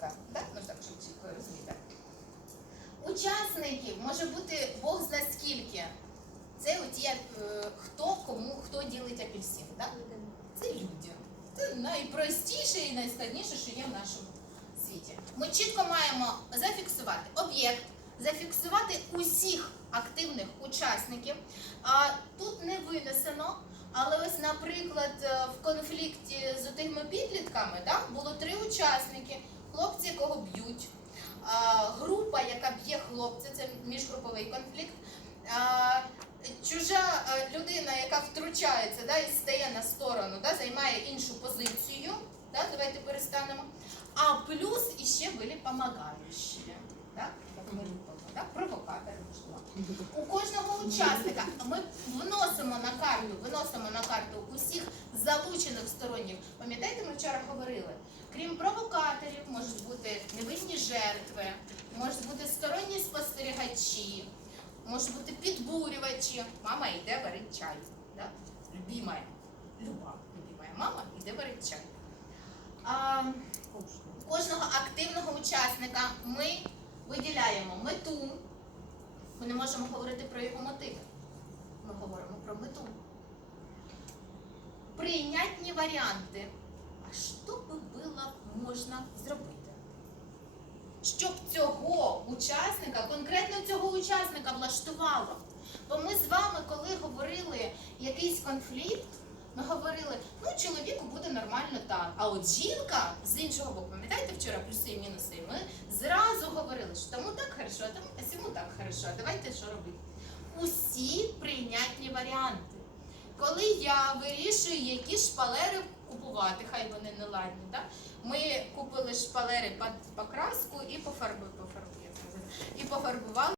жінка. Да? Ну так, чітко розуміти. Учасників може бути Бог зна скільки. Це оті, е, хто кому хто ділить апельсин. Да? Це люди. Це найпростіше і найскладніше, що є в нашому світі. Ми чітко маємо зафіксувати об'єкт, зафіксувати усіх активних учасників. А тут не винесено, але ось, наприклад, е, в конфлікті з тими підлітками да, було три учасники, хлопці, якого б'ють. Група, яка б'є хлопця, це міжгруповий конфлікт. Чужа людина, яка втручається да, і стає на сторону, да, займає іншу позицію. Да, давайте перестанемо. А плюс іще були помогаючі. Да, як ми любимо, да, провокатори, можливо. У кожного учасника ми вносимо на карту, виносимо на карту усіх залучених сторонніх. Пам'ятаєте, ми вчора говорили? Крім провокаторів, можуть бути невинні жертви, можуть бути сторонні спостерігачі, можуть бути підбурювачі. Мама йде варить чай. Да? Любимая, люба, любимая мама йде варить чай. А, кожного активного учасника ми виділяємо мету. Ми не можемо говорити про його мотиви. Ми говоримо про мету. Прийнятні варіанти. Що би було можна зробити? Щоб цього учасника, конкретно цього учасника влаштувало. Бо ми з вами, коли говорили якийсь конфлікт, ми говорили, ну чоловіку буде нормально так. А от жінка з іншого боку, пам'ятаєте вчора плюси і мінуси? Ми зразу говорили, що тому так хорошо, а тому а сьому так хорошо. Давайте що робити? Усі прийнятні варіанти коли я вирішую, які шпалери купувати, хай вони не ладні. Так? Ми купили шпалери під покраску і пофарбували. І пофарбували